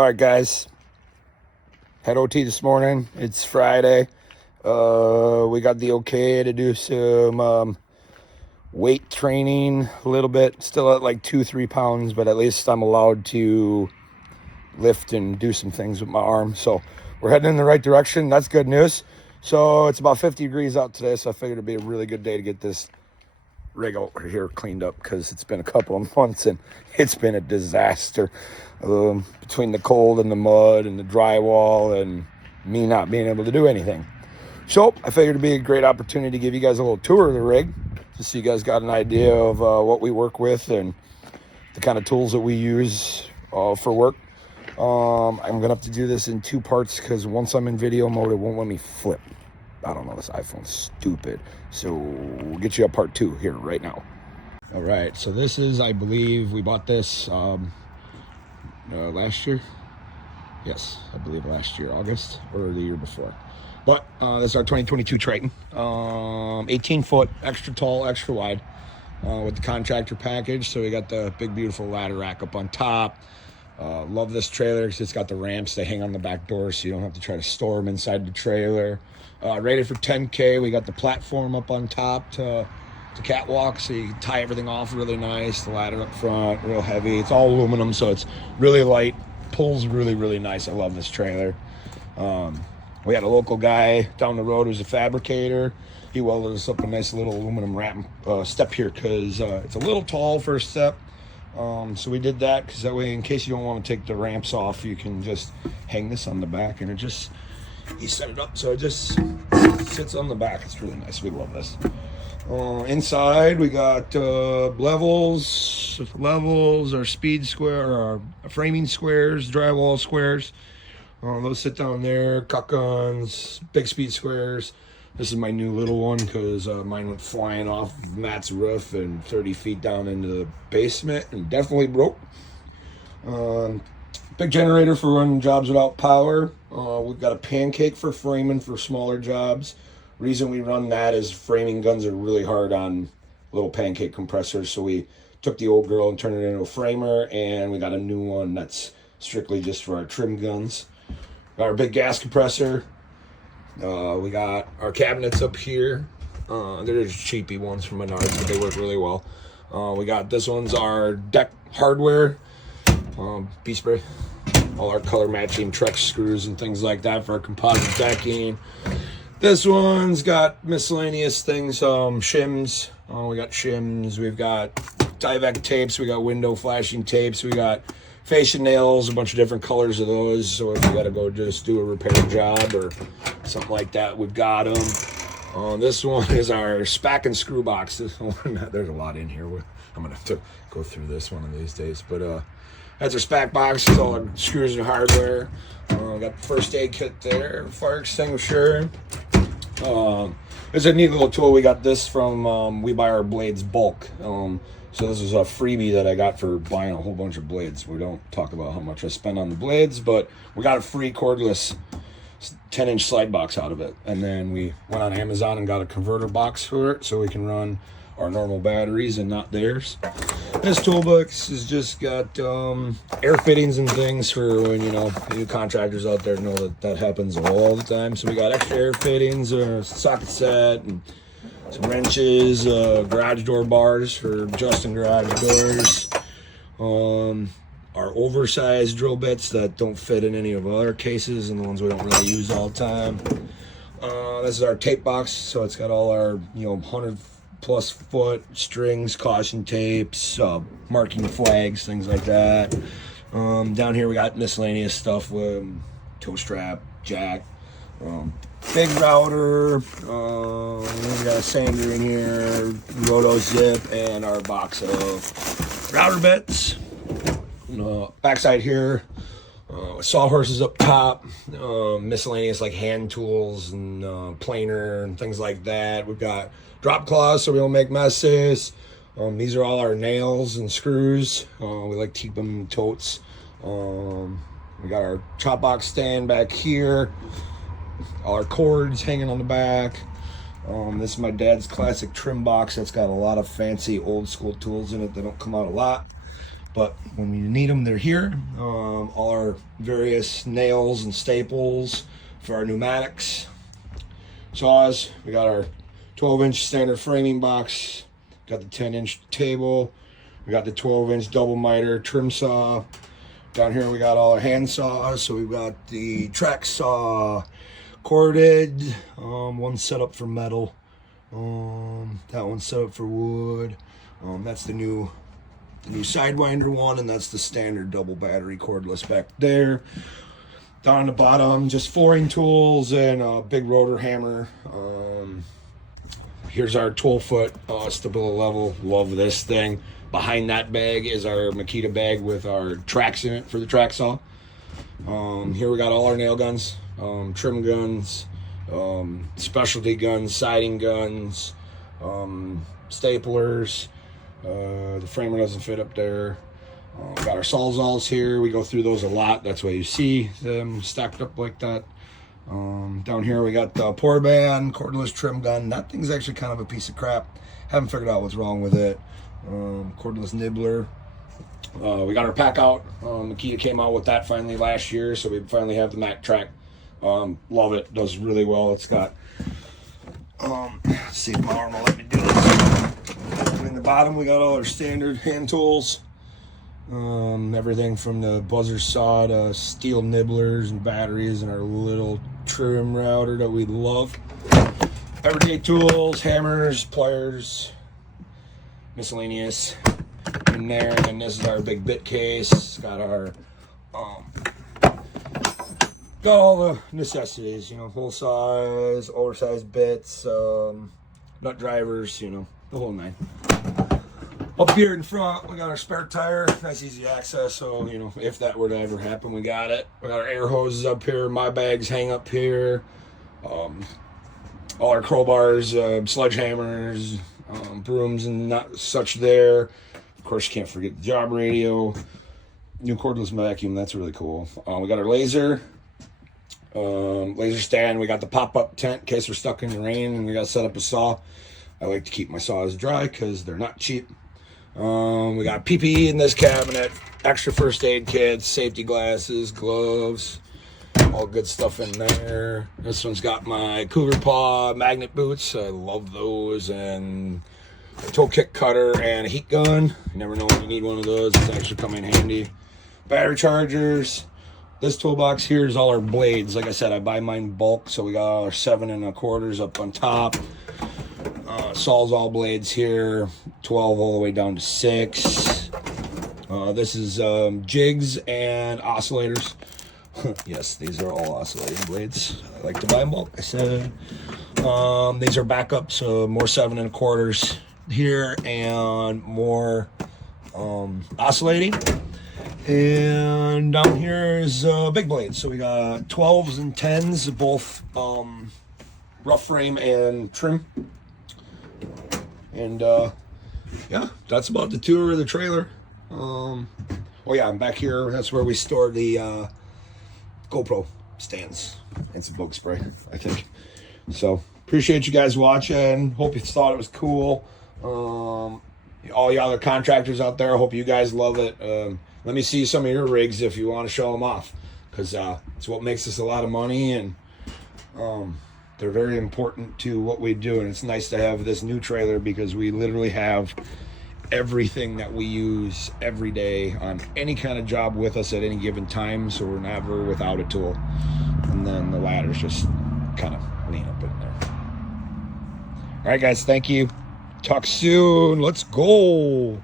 All right, guys. Had OT this morning. It's Friday. We got the okay to do some weight training a little bit. Still at like 2-3 pounds, but at least I'm allowed to lift and do some things with my arm. So we're heading in the right direction. That's good news. So it's about 50 degrees out today, so I figured it'd be a really good day to get this rig over here cleaned up because it's been a couple of months and it's been a disaster between the cold and the mud and the drywall and me not being able to do anything. So I figured it'd be a great opportunity to give you guys a little tour of the rig just so you guys got an idea of what we work with and the kind of tools that we use for work. I'm gonna have to do this in 2 parts because once I'm in video mode it won't let me flip. I don't know, this iPhone's stupid. So we'll get you a part 2 here right now. All right, so this is, I believe, we bought this last year. Yes, I believe last year, August, or the year before. But this is our 2022 Triton. 18 foot, extra tall, extra wide, with the contractor package. So we got the big, beautiful ladder rack up on top. Love this trailer because it's got the ramps. They hang on the back door so you don't have to try to store them inside the trailer. Rated for 10K. We got the platform up on top to catwalk, so you can tie everything off really nice. The ladder up front, real heavy. It's all aluminum, so it's really light. Pulls really, really nice. I love this trailer. We had a local guy down the road who's a fabricator. He welded us up a nice little aluminum ramp step here because it's a little tall for a step. So we did that because that way, in case you don't want to take the ramps off, you can just hang this on the back, and he set it up so it just sits on the back. It's really nice. We love this. Inside we got levels, our speed square, our framing squares, drywall squares. Those sit down there. Cut guns, big speed squares. This is my new little one because mine went flying off Matt's roof and 30 feet down into the basement and definitely broke. Big generator for running jobs without power. We've got a pancake for framing for smaller jobs. Reason we run that is framing guns are really hard on little pancake compressors, so we took the old girl and turned it into a framer, and we got a new one that's strictly just for our trim guns. Got our big gas compressor. We got our cabinets up here. They're just cheapy ones from Menards, but they work really well. We got this one's our deck hardware, bee spray, all our color matching Trex screws and things like that for our composite decking. This one's got miscellaneous things, shims. We got shims. We've got Tyvek tapes. We got window flashing tapes. We got fascia nails, a bunch of different colors of those. So if you got to go just do a repair job or something like that, we've got them. This one is our spack and screw box. This one, there's a lot in here. I'm gonna have to go through this one of these days. But that's our spack box. It's all our screws and hardware. Got the first aid kit there, fire extinguisher. It's a neat little tool. We got this from, we buy our blades bulk. So this is a freebie that I got for buying a whole bunch of blades. We don't talk about how much I spend on the blades, but we got a free cordless 10-inch slide box out of it. And then we went on Amazon and got a converter box for it so we can run our normal batteries and not theirs. This toolbox has just got air fittings and things for when, you contractors out there know that happens all the time. So we got extra air fittings, socket set, and some wrenches, garage door bars for adjusting garage doors. Our oversized drill bits that don't fit in any of our other cases and the ones we don't really use all the time. This is our tape box, so it's got all our 100+ foot strings, caution tapes, marking flags, things like that. Down here we got miscellaneous stuff with toe strap, jack, big router. We got a sander in here, roto zip, and our box of router bits. Backside here, sawhorses up top, miscellaneous like hand tools and planer and things like that. We've got drop claws so we don't make messes. These are all our nails and screws. We like to keep them in totes. We got our chop box stand back here. All our cords hanging on the back. This is my dad's classic trim box that's got a lot of fancy old school tools in it that don't come out a lot. but when we need them, they're here. All our various nails and staples for our pneumatics. Saws, we got our 12-inch standard framing box, got the 10-inch table, we got the 12-inch double miter trim saw. Down here we got all our hand saws, so we've got the track saw, corded, one set up for metal, that one's set up for wood. That's the new Sidewinder one, and that's the standard double battery cordless back there. Down on the bottom, just flooring tools and a big rotor hammer. Here's our 12-foot Stabilo level. Love this thing. Behind that bag is our Makita bag with our tracks in it for the track saw. Here we got all our nail guns, trim guns, specialty guns, siding guns, staplers. The framer doesn't fit up there. Got our Sawzalls here. We go through those a lot. That's why you see them stacked up like that. Down here we got the Porband cordless trim gun. That thing's actually kind of a piece of crap. Haven't figured out what's wrong with it. Cordless nibbler. We got our pack out. Makita came out with that finally last year, so we finally have the Mac Track. Love it. Does really well. It's got let's see if my arm will let me do this. In the bottom we got all our standard hand tools. Everything from the buzzer saw to steel nibblers and batteries, and our little trim router that we love. Everyday tools, hammers, pliers, miscellaneous in there. And then this is our big bit case. It's got our got all the necessities, you know, full size, oversized bits, nut drivers, you know, the whole nine. Up here in front, we got our spare tire. Nice, easy access, so, you know, if that were to ever happen, we got it. We got our air hoses up here. My bags hang up here. All our crowbars, sledgehammers, brooms and not such there. Of course, you can't forget the job radio. New cordless vacuum, that's really cool. We got our laser stand. We got the pop-up tent in case we're stuck in the rain and we got to set up a saw. I like to keep my saws dry because they're not cheap. We got PPE in this cabinet, extra first aid kits, safety glasses, gloves, all good stuff in there. This one's got my Cougar Paw magnet boots. I love those, and a toe kick cutter and a heat gun. You never know when you need one of those. It's actually come in handy. Battery chargers. This toolbox here is all our blades. Like I said, I buy mine bulk, so we got all our 7 1/4 up on top. Sawzall blades here, 12 all the way down to 6. This is jigs and oscillators. Yes, these are all oscillating blades. I like to buy them bulk, I said. These are backup, so more 7 1/4 here and more oscillating. And down here is big blades. So we got 12s and 10s, both rough frame and trim. And yeah, that's about the tour of the trailer. Oh yeah, I'm back here. That's where we store the GoPro stands and some bug spray, I think. So appreciate you guys watching. Hope you thought it was cool. All you other contractors out there, I hope you guys love it. Let me see some of your rigs if you want to show them off, because it's what makes us a lot of money, and they're very important to what we do. And it's nice to have this new trailer because we literally have everything that we use every day on any kind of job with us at any given time, so we're never without a tool. And then the ladders just kind of lean up in there. All right, guys, thank you. Talk soon. Let's go.